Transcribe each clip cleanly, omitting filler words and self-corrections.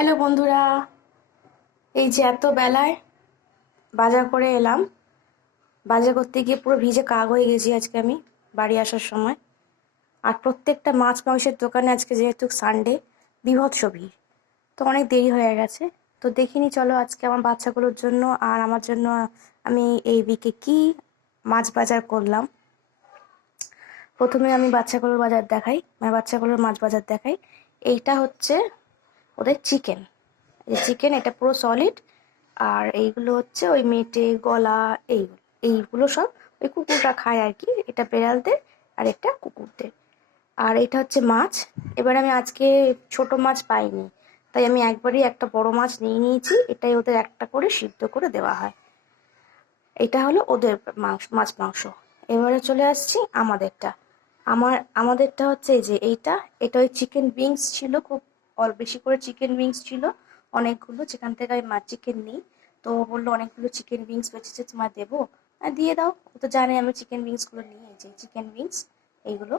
Hello বন্ধুরা, এই যে এত বেলায় বাজার করে এলাম। বাজার করতে গিয়ে পুরো ভিজে কাক হয়ে গেছি আজকে আমি বাড়ি আসার সময়। আর প্রত্যেকটা মাছ মাংসের দোকানে আজকে যেহেতু সানডে, বীভৎস ভিড়। তো অনেক দেরি হয়ে গেছে। তো দেখিনি, চলো আজকে আমার বাচ্চাগুলোর জন্য আর আমার জন্য আমি এই উইকে কি মাছ বাজার করলাম। প্রথমে আমি বাচ্চাগুলোর বাজার দেখাই, মানে বাচ্চাগুলোর মাছ বাজার দেখাই। এইটা হচ্ছে ওদের চিকেন। এই চিকেন এটা পুরো সলিড। আর এইগুলো হচ্ছে ওই মেটে গলা, এইগুলো সব ওই কুকুররা খায় আর কি। এটা বেড়ালদের আর একটা কুকুরদের। আর এটা হচ্ছে মাছ। এবার আমি আজকে ছোট মাছ পাইনি, তাই আমি একবারই একটা বড় মাছ নিয়ে নিয়েছি। এটাই ওদের একটা করে সিদ্ধ করে দেওয়া হয়। এটা হলো ওদের মাছ মাংস। এবারে চলে আসছি আমাদেরটা। আমাদেরটা হচ্ছে এই যে এটা ওই চিকেন উইংস ছিল, খুব বেশি করে চিকেন উইংস ছিল অনেকগুলো, যেখান থেকে আমি চিকেন নিই। তো ও বললো অনেকগুলো চিকেন উইংস বেঁচেছে, তোমায় দেবো। দিয়ে দাও, ও তো জানে আমি চিকেন উইংস গুলো নিয়ে, এই যে চিকেন উইংস এইগুলো।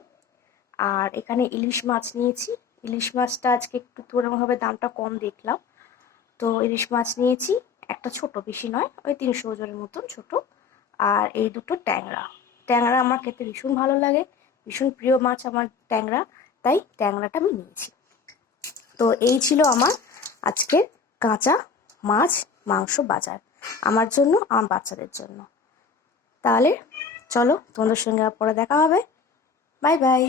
আর এখানে ইলিশ মাছ নিয়েছি। ইলিশ মাছটা আজকে একটু তুলনামূলকভাবে দামটা কম দেখলাম। তো ইলিশ মাছ নিয়েছি একটা, ছোট, বেশি নয়, ওই 300 ওজনের মতন ছোট। আর এই দুটো ট্যাংরা। ট্যাংরা আমার খেতে ভীষণ ভালো লাগে, ভীষণ প্রিয় মাছ আমার ট্যাংরা, তাই ট্যাংরাটা আমি নিয়েছি। তো এই ছিল আমার আজকের কাঁচা মাছ মাংস বাজার, আমার জন্য, আমার বাচ্চাদের জন্য। তাহলে চলো, তোমাদের সঙ্গে পরে দেখা হবে। Bye bye.